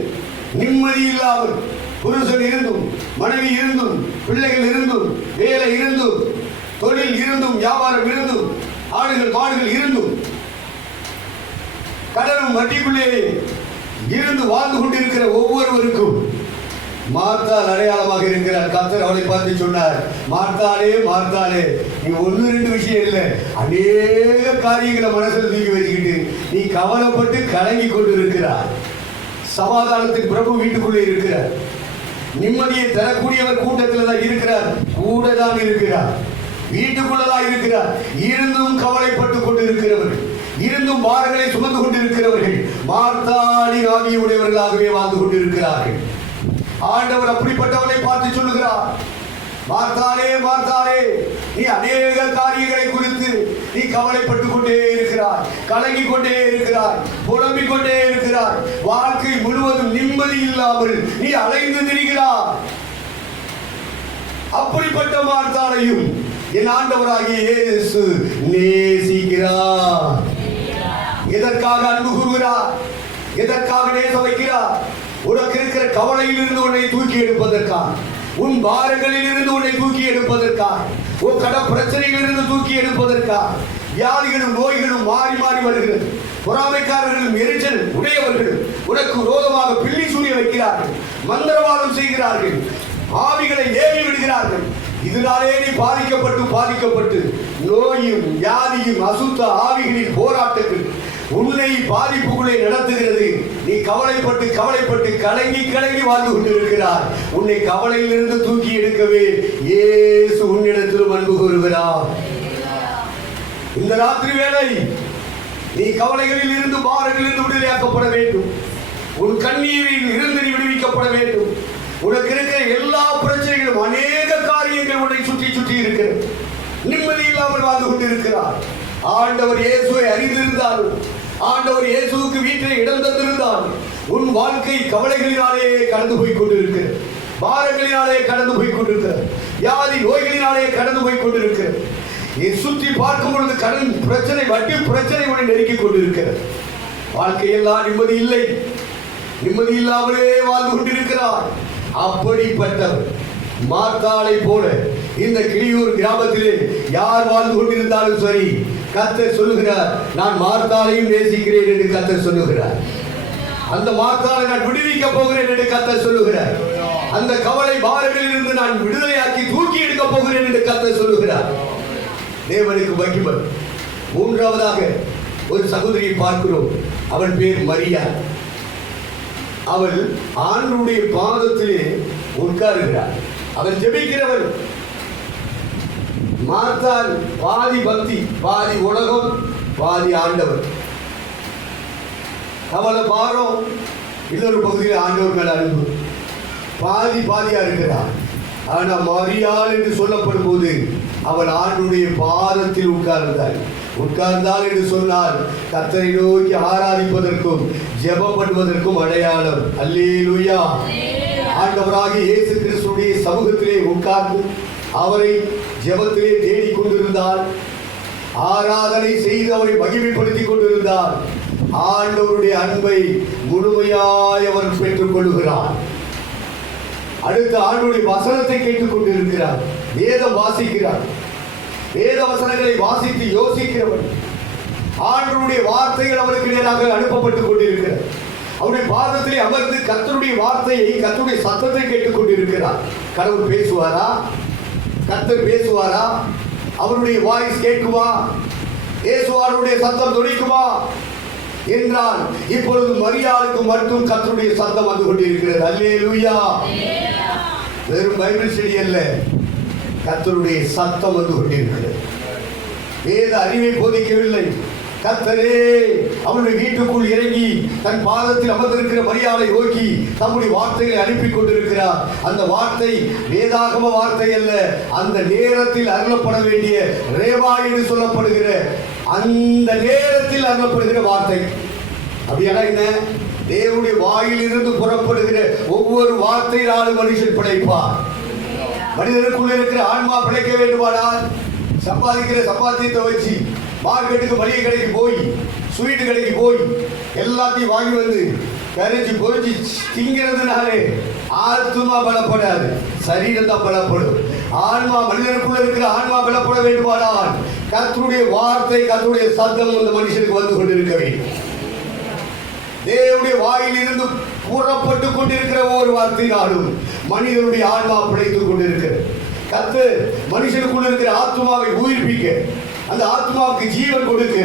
நிம்மதி இல்லாமல் புருஷன் இருந்தும் மனைவி இருந்தும் பிள்ளைகள் இருந்தும் வேலை இருந்தும் தொழில் இருந்தும் வியாபாரம் இருந்தும் ஆடுகள் மாடுகள் இருந்தும் கடனும் வட்டிக்குள்ளே இருந்து வாழ்ந்து கொண்டிருக்கிற ஒவ்வொருவருக்கும் மார்த்தாள் அடையாளமாக இருக்கிறார். கர்த்தர் அவளை பார்த்து சொன்னார், மார்த்தாளே மார்த்தாளே, நீ ஒன்னு ரெண்டு விஷயம் இல்லை, அநேக காரியங்களை மனசில் தூக்கி வச்சுக்கிட்டு நீ கவலைப்பட்டு கலங்கி கொண்டு இருக்கிறார். சமாதானத்தின் பிரபு வீட்டுக்குள்ளே இருக்கிறார். நிம்மதியை தரக்கூடியவர் கூட்டத்தில் தான் இருக்கிறார், கூட தான் இருக்கிறார், வீட்டுக்குள்ளதான் இருக்கிறார். இருந்தும் கவலைப்பட்டு கொண்டு இருக்கிறவர்கள், இருந்தும் பாரங்களை சுமந்து கொண்டிருக்கிறவர்கள் மார்த்தாளின் ஆவியுடையவர்களாகவே வாழ்ந்து கொண்டிருக்கிறார்கள். ஆண்டவர் அப்படிப்பட்டவரை பார்த்து சொல்லுகிறார், மார்த்தாளே மார்த்தாளே, நீ அநேக காரியங்களை குறித்து நீ கவலைப்பட்டு கொண்டே இருக்கிறாய், கலங்கி கொண்டே இருக்கிறாய், புலம்பிக் கொண்டே இருக்கிறாய், வாழ்க்கை முழுவதும் நிம்மதி இல்லாமல் நீ அலைந்து திரிகிறாய். அப்படிப்பட்ட மார்த்தாளையும் என் ஆண்டவராகிய இயேசு நேசிக்கிறார். எதற்காக அன்பு கூறுகிறார், எதற்காக நேச வைக்கிறார்? உனக்கு இருக்கிற கவலையில் இருந்து உன்னை தூக்கி எடுப்பதற்காக, உன் பாரங்களில் இருந்து உன்னை தூக்கி எடுப்பதற்காக, உன் கடன் பிரச்சனைகளில் இருந்து தூக்கி எடுப்பதற்காக. வியாதிகளும் நோய்களும் மாறி மாறி வருகிறது. பொறாமைக்காரர்களும் எரிச்சல் உடையவர்களும் உனக்கு விரோதமாக பில்லி சூரிய வைக்கிறார்கள், மந்திரவாதம் செய்கிறார்கள், ஆவிகளை ஏவி விடுகிறார்கள். இதனாலே நீ பாதிக்கப்பட்டு நோயும் வியாதியும் அசுத்த ஆவிகளின் போராட்டங்கள் உன்னை பாதிப்புக்குள்ளே நடத்துகிறது. நீ கவலைப்பட்டு கவலைப்பட்டு கலங்கி கலங்கி வாழ்ந்து கொண்டிருக்கிறார். உன்னை கவலையிலிருந்து தூக்கி எடுக்கவே இயேசு உன்னிடத்திலும் அன்பு கூறுகிறார். இந்த ராத்திரி வேளை நீ கவலைகளில் இருந்து பாரங்களில் இருந்து விடுதலையாக்கப்பட வேண்டும். உன் கண்ணீரில் இருந்து நீ விடுவிக்கப்பட வேண்டும். உனக்கு இருக்கிற எல்லா பிரச்சனைகளும் அநேக காரியங்கள் உன்னை சுற்றி சுற்றி இருக்கிறது. நிம்மதி இல்லாமல் வாழ்ந்து கொண்டிருக்கிறார். ஆண்டவர் இயேசுவை அறிந்திருந்தாலும், ஆண்டவர் இயேசுவுக்கு வீட்டில் இடம் தந்திருந்தால், உன் வாழ்க்கை கவலைகளினாலே கடந்து போய் கொண்டிருக்கிறது. பாரங்களினாலே கடந்து போய் கொண்டிருக்கிறது. வியாதி நோய்களினாலே கடந்து போய் கொண்டிருக்கிறது. நீ சுற்றி பார்க்கும் பொழுது கடன் பிரச்சனை, வட்டி பிரச்சனை உன்னை நெருக்கிக் கொண்டிருக்கிறது. வாழ்க்கையெல்லாம் நிம்மதி இல்லை. நிம்மதி இல்லாமலே வாழ்ந்து கொண்டிருக்கிறார். அப்படிப்பட்டவர் மார்த்தாளை போல இந்த கிளியூர் கிராமத்திலே யார் வாழ்ந்து கொண்டிருந்தாலும் சரி, கர்த்தர் சொல்லுகிறார், நான் மார்த்தாளையும் நேசிக்கிறேன் என்று கர்த்தர் சொல்லுகிறார். அந்த மார்த்தாளை நான் விடுவிக்க போகிறேன் என்று கர்த்தர் சொல்லுகிறார். அந்த கவலை பாரங்களில் இருந்து நான் விடுதலையாக்கி தூக்கி எடுக்க போகிறேன் என்று கர்த்தர் சொல்லுகிறார். தேவனுக்கு மகிமை. மூன்றாவதாக ஒரு சகோதரியை பார்க்கிறோம். அவள் பேர் மரியா. அவள் ஆண்டவருடைய பாதத்திலே உட்காருகிறார். அவள் ஜெபிக்கிறவள். மார்த்தாள் பாதி பக்தி, பாதி உலகம், பாதி ஆண்டவர். அவளை பாரம் இன்னொரு பகுதியில் ஆண்டவர் மேல அன்பு. பாதி பாதியா இருக்கிறார். ஆனா மரியாள் என்று சொல்லப்படும் போது அவள் ஆண்டவருடைய பாதத்தில் உட்கார்ந்தாள் என்று சொன்னால் கர்த்தரை நோக்கி ஆராதிப்பதற்கும் ஜெபம் பண்ணுவதற்கும் அடையாளம். அல்லேலூயா. ஆண்டவராகிய இயேசு கிறிஸ்துவின் சமூகத்திலே உட்கார்ந்து அவரை ஜெபத்திலே தேடிக் கொண்டிருந்தார். ஆராதனை செய்து அவரை மகிமைப்படுத்திக் கொண்டிருந்தார். ஆண்டவருடைய அன்பை முழுமையாய் அவர் பெற்றுக் கொள்கிறார். அடுத்த ஆண்டவருடைய வசனத்தை கேட்டுக் கொண்டிருக்கிறார். வேதம் வாசிக்கிறார். வேத வசனங்களை வாசித்து யோசிக்கிறவர். ஆண்டவருடைய வார்த்தைகள் அவருக்கு நேராக அனுப்பப்பட்டுக் கொண்டிருக்கிறார். அவருடைய பாதத்திலே அமர்ந்து கர்த்தருடைய வார்த்தையை, கர்த்தருடைய சத்தத்தை கேட்டுக் கொண்டிருக்கிறார். கடவுள் பேசுவாரா? கர்த்தர் பேசுவாரா? அவருடைய வாய்ஸ் கேட்குமா? இயேசுவாருடைய சத்தம் துணிக்குமா என்றால் இப்பொழுது மரியாளுக்கு மட்டும் கர்த்தருடைய சத்தம் வந்து கொண்டிருக்கிறது. அல்லேலூயா. வெறும் பைபிள் ஸ்டடி அல்ல, கர்த்தருடைய சத்தம் வந்து கொண்டிருக்கிறது. வேத அறிவை போதிக்கவில்லை. கர்த்தரே அவருடைய வீட்டுக்குள் இறங்கி தன் பாதத்தில் அமர்ந்திருக்கிற மரியாதை நோக்கி தம்முடைய வார்த்தைகளை அனுப்பி கொண்டிருக்கிறார். அந்த வார்த்தை வேதாகம வார்த்தை அல்ல, அந்த நேரத்தில் அருளப்பட வேண்டிய ரேவா என்று சொல்லப்படுகிற அந்த நேரத்தில் அருளப்படுகிற வார்த்தை. அப்படியான என்ன? தேவனுடைய வாயிலிருந்து புறப்படுகிற ஒவ்வொரு வார்த்தையினாலும் மனுஷன் பிழைப்பார். மனிதனுக்குள்ள இருக்கிற ஆன்மா பிழைக்க வேண்டுமானால் சம்பாதிக்கிற சம்பாத்தியத்தை வச்சு மார்க்கெட்டுக்கு மளிகை கடைக்கு போய் ஸ்வீட்டு கடைக்கு போய் எல்லாத்தையும் வாங்கி வந்து கரைச்சி பொறிச்சு திங்கிறதுனாலே ஆத்மா பலப்படாது, சரீரம் தான் பலப்படும். ஆன்மா, மனிதனுக்குள்ள இருக்கிற ஆன்மா பலப்பட வேண்டுமானால் கர்த்தருடைய வார்த்தை, கர்த்தருடைய சத்தம் அந்த மனுஷனுக்கு வந்து கொண்டிருக்க வேண்டும். தேவனுடைய வாயில் இருந்து கூறப்பட்டு கொண்டிருக்கிற ஒவ்வொரு வார்த்தையினாலும் மனிதனுடைய ஆன்மா பிழைத்துக் கொண்டிருக்கிறது. கர்த்தர் மனுஷனுக்குள்ள இருக்கிற ஆத்மாவை உயிர்ப்பிக்க, அந்த ஆத்மாவுக்கு ஜீவன் கொடுக்க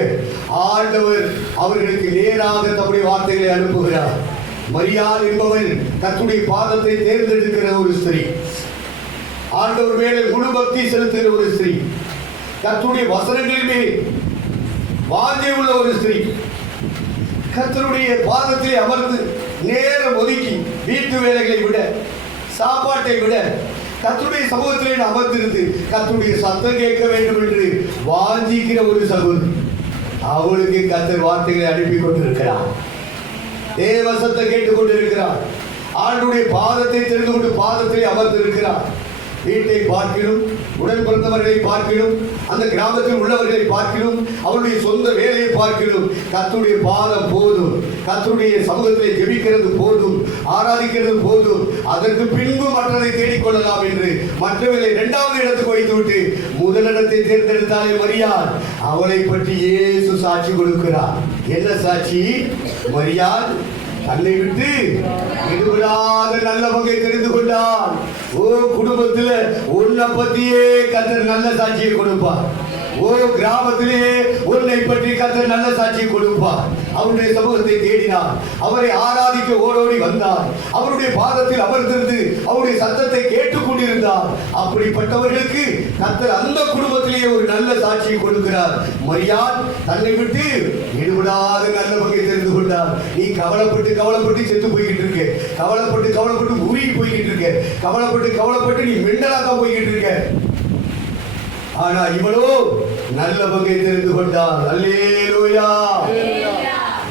ஆண்டவர் அவர்களுக்கு நேராக தம்முடைய வார்த்தைகளை அனுப்புகிறார். மரியாள் என்பவள் கர்த்தருடைய பாதத்தை தேர்ந்தெடுக்கிற ஒரு ஸ்திரீ, ஆண்டவர் மேலே முழு பக்தி செலுத்துகிற ஒரு ஸ்திரீ, கர்த்தருடைய வசனங்களின் மேல் வாஞ்சை உள்ள ஒரு ஸ்திரீ, கர்த்தருடைய பாதத்திலே அமர்ந்து நேரம் ஒதுக்கி வீட்டு வேலைகளை விட, சாப்பாட்டை விட கர்த்தருடைய சமூகத்திலே அமர்ந்திருந்து கர்த்தருடைய சத்தம் கேட்க வேண்டும் என்று வாஞ்சிக்கிற ஒரு சகோதரி. அவளுக்கு கர்த்தர் வார்த்தைகளை அனுப்பி கொண்டிருக்கிறார். தேவ சத்தம் கேட்டுக் கொண்டிருக்கிறார். ஆண்டவருடைய பாதத்தை தெரிந்து கொண்டு பாதத்திலே அமர்ந்திருக்கிறார். வீட்டை பார்க்கிலும், உடன் பிறந்தவர்களை பார்க்கிலும், அந்த கிராமத்தில் உள்ளவர்களை பார்க்கிலும், அவருடைய சொந்த வேலையை பார்க்கிலும் கர்த்தருடைய பாதம் போதும். கர்த்தருடைய சமூகத்திலே ஜெபிக்கிறது போதும், ஆராதிக்கிறது போதும். அதற்கு பின்பு மற்றதை தேடிக்கொள்ளலாம் என்று மற்றவர்களை இரண்டாவது இடத்துக்கு வைத்துவிட்டு முதலிடத்தை தேர்ந்தெடுத்தாலே மரியாள். அவளை பற்றி இயேசு சாட்சி கொடுக்கிறார். என்ன சாட்சி? மரியாள் தன்னை விட்டு விடுபடாத நல்ல பங்கை தெரிந்து கொண்டார். ஓ, குடும்பத்தில் உன்னை பத்தியே கர்த்தர் நல்ல சாட்சியை கொடுப்பார். ஓ கிராமத்திலே உன்னை பற்றி கர்த்தர் நல்ல சாட்சி கொடுப்பார். அவருடைய சமூகத்தை தேடினார், அவரை ஆராதிக்க ஓடோடி வந்தார், அவருடைய பாதத்தில் அமர்ந்திருந்து அவருடைய சத்தத்தை கேட்டுக் கொண்டிருந்தார். அப்படிப்பட்டவர்களுக்கு கர்த்தர் அந்த குடும்பத்திலேயே ஒரு நல்ல சாட்சியை கொடுக்கிறார். மரியாள் தன்னை விட்டு ஈடுபடாத நல்ல வகை தெரிந்து கொண்டார். நீ கவலைப்பட்டு செத்து போய்கிட்டு இருக்க, கவலைப்பட்டு உருகி போய்கிட்டு இருக்க, கவலைப்பட்டு நீ மெண்டலாக போய்கிட்டு இருக்க. ஆனா இவளோ நல்ல வகை தெரிந்து கொண்டார். அல்லேலூயா.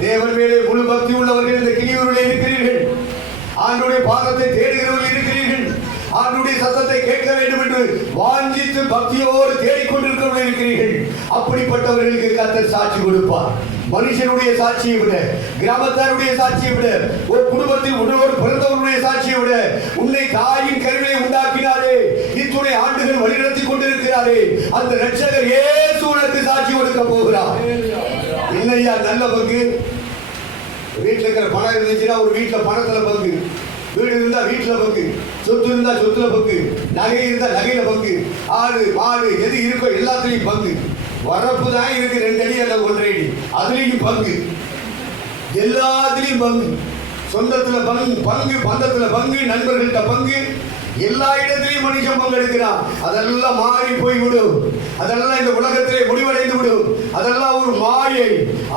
தேவன் மேலே முழு பக்தி உள்ளவர்கள் இந்த கிளியூரிலே இருக்கிறீர்கள். ஆண்டவருடைய பாதத்தை தேடுகிறவர்கள் இருக்கிறீர்கள். ஆண்டவருடைய சத்தத்தை கேட்க வேண்டும் என்று வாஞ்சித்து பக்தியோடு தேடிக்கொண்டிருக்கிறவர்கள் இருக்கிறீர்கள். அப்படிப்பட்டவர்களுக்கு கர்த்தர் சாட்சி கொடுப்பார். மனுஷனுடைய சாட்சியை விட, கிராமத்தாருடைய சாட்சியை விட, ஒரு குடும்பத்தில் உன்னோடு பிறந்தவருடைய சாட்சியை விட, உன்னை தாயின் கருவிலை உண்டாக்கினாரே, இத்துணை ஆண்டுகள் வழிநடத்தி கொண்டிருக்கிறாரே, அந்த இரட்சகர் இயேசு உனக்கு சாட்சி கொடுக்க போகிறார். என்னையா நல்ல பங்கு? வீட்டில் இருக்கிற பணம் இருந்துச்சுன்னா ஒரு வீட்டில் பணத்துல பங்கு, வீடு இருந்தா வீட்டுல பங்கு, சொத்து இருந்தா சொத்துல பங்கு, நகை இருந்தா நகையில பங்கு, ஆடு மாடு எது இருக்கோ எல்லாத்துலயும் பங்கு. வரப்பு தான் இருக்கு 2 அடி அல்ல 1 அடி, அதுலயும் பங்கு, எல்லாத்துலயும் பங்கு. சொந்தத்துல பங்கு, பந்தத்துல பங்கு, நண்பர்கள்ட்ட பங்கு, எல்லா இடத்திலையும் மனுஷன் பங்கெடுக்கிறான். அதெல்லாம் மாறி போய்விடும், அதெல்லாம் இந்த உலகத்திலே முடிவடைந்து விடும், அதெல்லாம் ஒரு மாயை.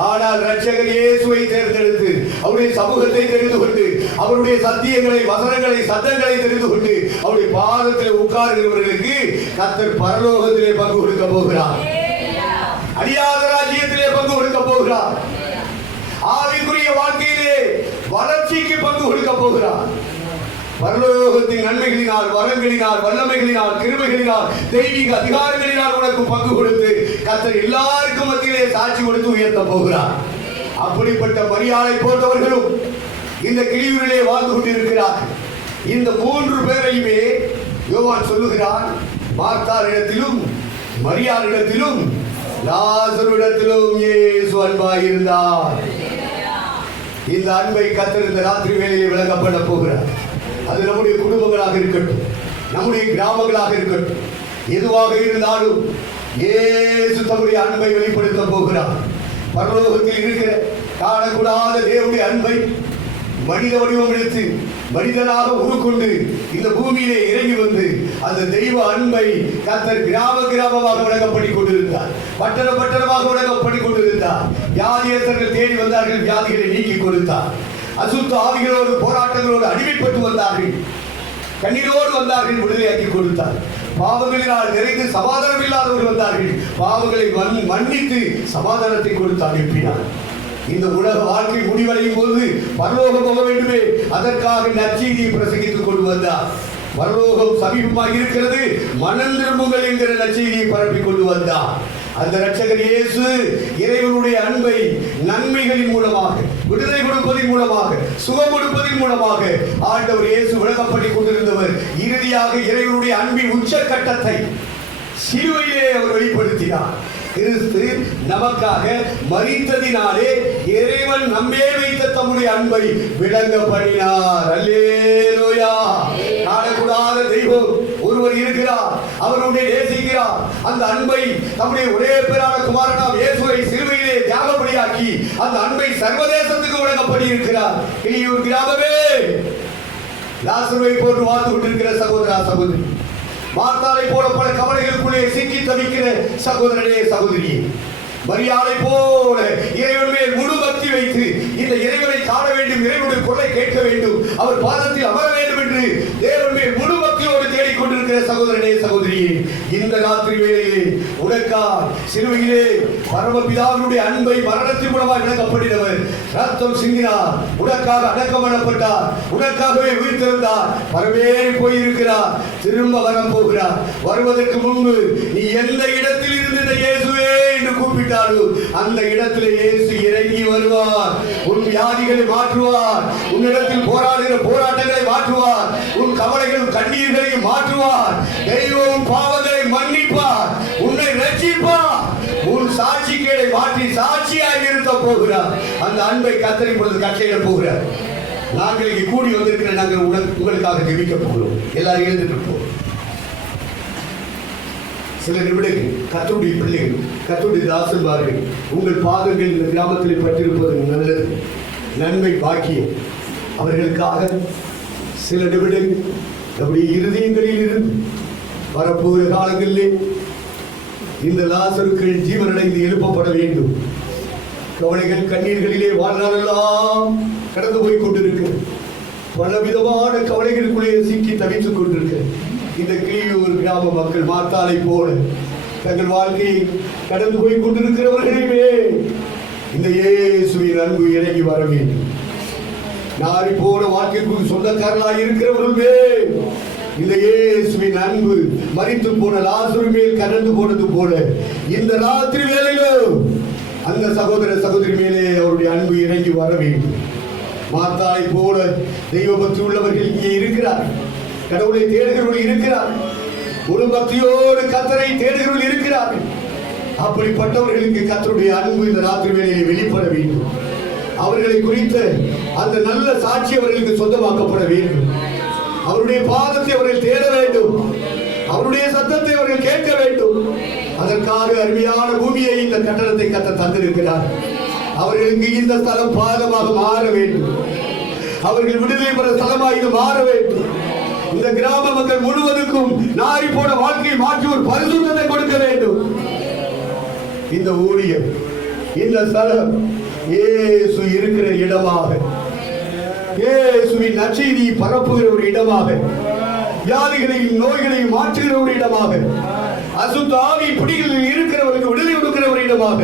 ஆனால் இரட்சகர் இயேசுவை தேர்ந்தெடுத்து அவருடைய சமூகத்தை தெரிந்து கொண்டு அவருடைய சத்தியங்களை, வசனங்களை, சத்தங்களை தெரிந்து கொண்டு அவருடைய பாதத்திலே உட்கார்கிறவர்களுக்கு கர்த்தர் பரலோகத்திலே பங்கு கொடுக்க போகிறார். அடியாத ராஜ்யத்திலே பங்கு கொடுக்க போகிறார். ஆவிக்குரிய வாழ்க்கையிலே வளர்ச்சிக்கு பங்கு கொடுக்க போகிறார். பரலோகத்தின் நன்மைகளினால், வரங்களினால், வல்லமைகளினால், கிருபைகளினால், தெய்வீக அதிகாரங்களினால் உனக்கு பங்கு கொடுத்து கர்த்தர் எல்லாருக்கும் மத்தியிலே சாட்சி கொடுத்து உயர்த்த போகிறார். அப்படிப்பட்ட மரியாதை போன்றவர்களும் இந்த கிளியூரிலே வாழ்ந்து கொண்டிருக்கிறார்கள். இந்த 3 பேரையுமே யோவான் சொல்லுகிறான், மார்த்தாளிடத்திலும் மரியாளிடத்திலும் லாசருவிடத்திலும் இயேசு அன்பாய் இருந்தார். இந்த அன்பை கர்த்தர் இந்த ராத்திரி வேளையிலே விளங்கப்பட போகிறார். அது நம்முடைய குடும்பங்களாக இருக்கட்டும், நம்முடைய கிராமங்களாக இருக்கட்டும், எதுவாக இருந்தாலும் இயேசு தம்முடைய அன்பை வெளிப்படுத்த போகிறார். பரலோகத்தில் இருக்கிற காணக்கூடாத தேவனுடைய அன்பை மனித வடிவம் எடுத்து மனிதனாக உருக்கொண்டு இந்த பூமியிலே இறங்கி வந்து அந்த தெய்வ அன்பை கர்த்தர் கிராமமாக விளங்கப்படி கொண்டிருந்தார், பட்டணமாக விளங்கப்படி கொண்டிருந்தார். வியாதியஸ்தர்கள் தேடி வந்தார்கள், வியாதிகளை நீக்கி கொடுத்தார். அசுத்த ஆவிகளோடு போராட்டங்களோடு அடிமைப்பட்டு வந்தார்கள், கண்ணீரோடு வந்தார்கள், விடுதலையாக்கி கொடுத்தார். பாவங்களினால் நிறைந்து சமாதானம் இல்லாதவர்கள் வந்தார்கள், பாவங்களை மன்னித்து சமாதானத்தை கொடுத்து அனுப்பினார். இந்த உலக வாழ்க்கை முடிவடையும் போது பரலோகம் போக வேண்டுமே, அதற்காக நற்செய்தியை பிரசங்கித்துக் கொண்டு வந்தார். பரலோகம் சமீபமாக இருக்கிறது, மனம் திரும்புங்கள் என்கிற நற்செய்தியை பரப்பிக் கொண்டு வந்தார். அந்த இரட்சகர் இயேசு இறைவனுடைய அன்பை நன்மைகளின் மூலமாக, விடுதலை கொடுப்பதின் மூலமாக, சுகம் கொடுப்பதின் மூலமாக ஆண்டவர் இயேசு விளக்கப்பட்டுக் கொண்டிருந்தவர். இறுதியாக இறைவனுடைய அன்பின் உச்சக்கட்டத்தை சிலுவையிலே அவர் வெளிப்படுத்தினார். கிறிஸ்து நமக்காக மரித்ததினாலே இறைவன் நம்மேல் வைத்த தம்முடைய அன்பை விளங்க பண்ணினார். அல்லேலூயா. காணக்கூடாத தெய்வம் ஒருவர் இருக்கிறார், அவருடைய நேசிக்கிறார். அந்த அன்பை தம்முடைய ஒரே பேரான குமாரனாம் இயேசுவை சிலுவையிலே தியாகப்படியாக்கி அந்த அன்பை சர்வதேசத்துக்கு விளங்கப்படி இருக்கிறார். கிளியூர் கிராமமே, லாசருவை போன்று வாழ்ந்து கொண்டிருக்கிற சகோதரா சகோதரி, மார்த்தாளை போல பல கவலைகளுக்குள்ளே சிக்கி தவிக்கிற சகோதரனே சகோதரியே, மரியாதை போல இறைவன் மேல் முழு பக்தி வைத்து இந்த இறைவனை காண வேண்டும், இறைவனுடைய குரலை கேட்க வேண்டும், அவர் பாதத்தில் அமர வேண்டும் என்று தேவன் மேல் முழு பக்தியோடு தேடிக்கொண்டிருக்கிற சகோதரனே சகோதரியே, இந்த ராத்திரி வேளையிலே உனக்காக சிலுவையிலே பரமபிதாவினுடைய அன்பை மரணத்தின் மூலமாக விளக்கப்படினவர் ரத்தம் சிந்தினார், உனக்காக அடக்கம் பண்ணப்பட்டார், உனக்காகவே உயிர்த்தெழுந்தார், பரமேறி போயிருக்கிறார், திரும்ப வரப்போகிறார். வருவதற்கு முன்பு நீ எந்த இடத்தில் இருந்து இந்த இயேசுவே என்று கூப்பிட்டாலும் அந்த இடத்திலே இயேசு இறங்கி வருவார். உன் வியாதிகளை மாற்றுவார், உன்னிடத்தில் போராடுகிற போராட்டங்களை மாற்றுவார், உன் கவலைகளும் கண்ணீர்களையும் மாற்றுவார். தெய்வம் பாவங்களை மன்னிப்பார், உன்னை ரட்சிப்பார், உன் சாட்சிகளை மாற்றி சாட்சியாக நிறுத்த போகிறார். அந்த அன்பை கர்த்தர் இப்பொழுது கட்டளையிட போகிறார். நாங்கள் இங்கே கூடி வந்திருக்கிற நாங்கள் உங்களுக்காக ஜெபிக்க போகிறோம். எல்லாரும் எழுந்துட்டு போகிறோம். சில நிமிடங்கள் கர்த்தருடைய பிள்ளைகள், கர்த்தருடைய தாசன்மார்கள் உங்கள் பாதங்கள் இந்த கிராமத்தில் பட்டிருப்பது நல்லது, நன்மை பாக்கியம். அவர்களுக்காக சில நிமிடங்கள் நம்முடைய இருதயங்களில் இருந்து வரப்போகிற காலங்களிலே இந்த லாசருக்கள் ஜீவனடைந்து எழுப்பப்பட வேண்டும். கவலைகள் கண்ணீர்களிலே வாழ்நாளெல்லாம் கடந்து போய் கொண்டிருக்க, பல விதமான கவலைகளுக்குள்ளே சிக்கி தவித்துக் கொண்டிருக்க இந்த கிளியூர் கிராம மக்கள் மாத்தாளை போல தங்கள் வாழ்க்கையை கடந்து போய் கொண்டிருக்கிறவர்களையுமே இந்த இயேசுவின் அன்பு இறங்கி வர வேண்டும். நாரி போன வாழ்க்கைக்கு சொந்தக்காரர்களாக இருக்கிறவர்களுமே இந்த இயேசுவின் அன்பு மரித்து போன லாசரு மேல் கடந்து போனது போல இந்த ராத்திரி வேளையிலும் அந்த சகோதர சகோதரி மேலே அவருடைய அன்பு இறங்கி வர வேண்டும். மாத்தாளை போல தெய்வ பக்தி உள்ளவர்கள் இங்கே இருக்கிறார், கடவுளை தேடுகிறவர்கள் இருக்கிறார், ஒரு பக்தியோடு கர்த்தரை தேடுகிறவர்கள் இருக்கிறார். அப்படிப்பட்டவர்களுக்கு கர்த்தருடைய அன்பு இந்த ராத்திரி வேளையிலே வெளிப்பட வேண்டும். அவர்களை குறித்த அந்த நல்ல சாட்சி அவர்களுக்கு சொந்தமாக்கப்பட வேண்டும். அவருடைய பாதத்தை அவர்கள் தேட வேண்டும், அவருடைய சத்தத்தை அவர்கள் கேட்க வேண்டும். அதற்காக அருமையான பூமியை இந்த கட்டடத்தை கர்த்தர் தந்திருக்கிறார். அவர்களுக்கு இந்த ஸ்தலம் பாதமாக மாற வேண்டும், அவர்கள் விடுதலை பெற ஸ்தலமாக இது மாற வேண்டும். இந்த கிராம மக்கள் முழுவதுக்கும் நாரி போன வாழ்க்கையை மாற்றி ஒரு பரிசுத்தத்தை கொடுக்க வேண்டும். இந்த ஊழியம், இந்த ஸ்தலம் இயேசு இருக்கிற இடமாக, இயேசுவின் நற்செய்தியை பரப்புகிற ஒரு இடமாக, வியாதிகளையும் நோய்களையும் மாற்றுகிற ஒரு இடமாக, அசுத்த ஆவி பிடிகளில் இருக்கிறவர்களுக்கு விடுதலை கொடுக்கிற ஒரு இடமாக,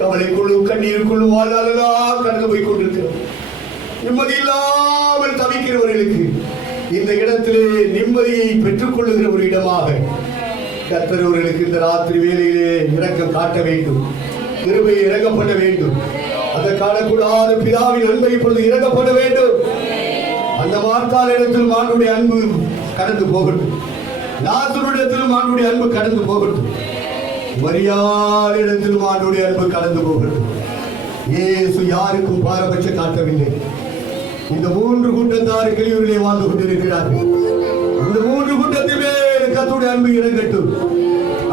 கவலைக்குள்ளும் கண்ணீருக்குள்ளும் வாழ்நாளெல்லாம் கடந்து போய் கொண்டிருக்கிறோம். நிம்மதி இல்லாமல் தவிக்கிறவர்களுக்கு இந்த இடத்திலே நிம்மதியை பெற்றுக் கொள்ளுகிற ஒரு இடமாக கர்த்தர் அவர்களுக்கு இந்த ராத்திரி வேளையிலே இரக்கம் காட்ட வேண்டும், கிருபை இறங்கப்பட வேண்டும். அந்த காணக்கூடாத பிதாவின் அன்பை இப்பொழுது இறங்கப்பட வேண்டும். அந்த மார்த்தாள் இடத்திலும் ஆண்டுடைய அன்பு கடந்து போகட்டும், லாசருவிடத்திலும் ஆண்டுடைய அன்பு கடந்து போகட்டும், மரியாள் இடத்திலும் ஆண்டுடைய அன்பு கடந்து போகட்டும். இயேசு யாருக்கும் பாரபட்சம் காட்டவில்லை. இந்த மூன்று கூட்டத்தார் கிளியூரிலே வாழ்ந்து கொண்டிருக்கிறார்கள். இந்த மூன்று கூட்டத்திலே கர்த்தருடைய அன்பு இறங்கட்டும்.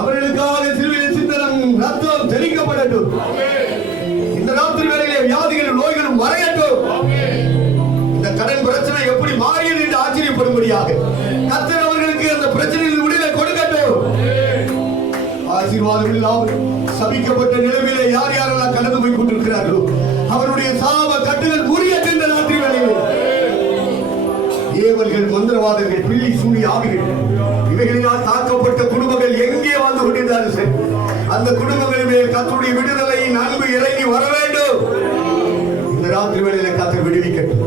அவர்களுக்காக சிலுவையில் சிந்தனம் ரத்தம் தெளிக்கப்படட்டும். இந்த ராத்திரி வேளையிலே வியாதிகளும் நோய்களும் மறையட்டும். இந்த கடன் பிரச்சனை எப்படி மாறியது என்று ஆச்சரியப்படும்படியாக கர்த்தர் அவர்களுக்கு அந்த பிரச்சனையில் விடுதலை கொடுக்கட்டும். ஆசீர்வாதம் இல்லாமல் சபிக்கப்பட்ட நிலைமையிலே யார் யாரெல்லாம் கடந்து போய் கொண்டிருக்கிறார்களோ அவருடைய சாப கட்டுகள் முறியட்டும். இந்த ராத்திரி வேளையிலே ஏவல்கள், மந்திரவாதங்கள், பிள்ளை சூழி ஆவிகள் இவைகளினால் தாக்கப்பட்ட குடும்பங்கள் எங்கே வாழ்ந்து கொண்டிருந்தாலும் சரி, அந்த குடும்பங்களின் மேல் கர்த்தருடைய விடுதலையின் அன்பு இறங்கி வர வேண்டும். இந்த ராத்திரி வேளையில கர்த்தர் விடுவிக்கட்டும்.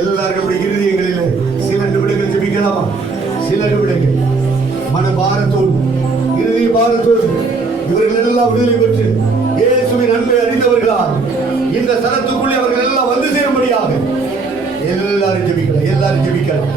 எல்லாரும் இருதயங்களில் சில நிமிடங்கள் ஜெபிக்கலாமா? சில நிமிடங்கள் மன பாரத்தோடு, இருதய பாரத்தோடு இவர்கள் எல்லாம் விடுதலை பெற்று இயேசுவின் அன்பை அறிந்தவர்களால் இந்த ஸ்தலத்துக்குள்ளே அவர்கள் எல்லாம் வந்து சேரும்படியாக எல்லாரும் ஜெபிக்கலாம், எல்லாரும் ஜெபிக்கலாம்.